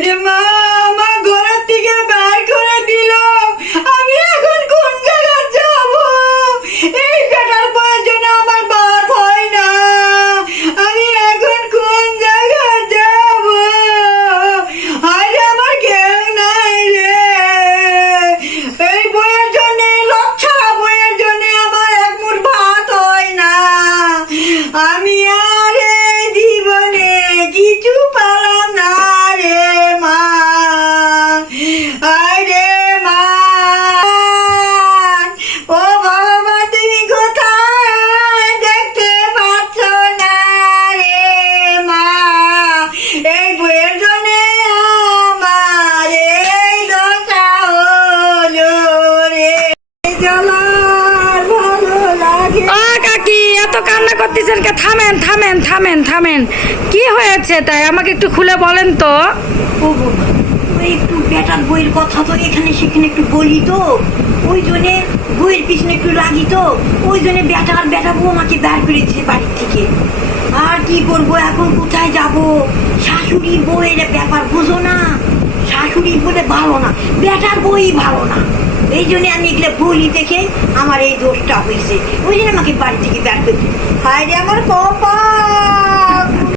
আরে মা, আমার ঘরের থেকে বের করে দিল। আমি এখন কোন জায়গায় যাব? এই বেটার বউয়ের জন্য আমার বাদ হয় না। আমি এখন কোন জায়গায় যাব? আরে আমার কেউ নাই রে। এই বউয়ের জন্য, লচ্ছাড়া বউয়ের জন্য আমার এক মুঠ ভাত হয় না। আমি আর এই জীবনে কিছু পালাম না রে মা। আরে মা, ও বাবা তুমি কোথায়? দেখতে পাচ্ছ না রে মা। এই বইয়ের জন্য আমার এই দশা হলো রে। জ্বালার ভালো লাগে। কাকি এত কান্না করতেছেন কে? থামেন থামেন থামেন থামেন, কি হয়েছে তাই আমাকে একটু খুলে বলেন তো। ও বাবা, ওই একটু বেটার বইয়ের কথা তো এখানে সেখানে একটু বলি তো, ওই জন্যে বইয়ের পিছনে একটু লাগি তো, ওই জন্যে বেটা বউ আমাকে বের করেছে বাড়ির থেকে। আর কি করবো এখন, কোথায় যাব? শাশুড়ি বউয়ের ব্যাপার বুঝো না, শাশুড়ি বলে ভালো না, বেটার বই ভালো না। এই জন্য আমি এগুলো বলি দেখে আমার এই দোষটা হয়েছে, ওই জন্য আমাকে বাড়ি থেকে বের করেছে। হায় রে আমার কপাল।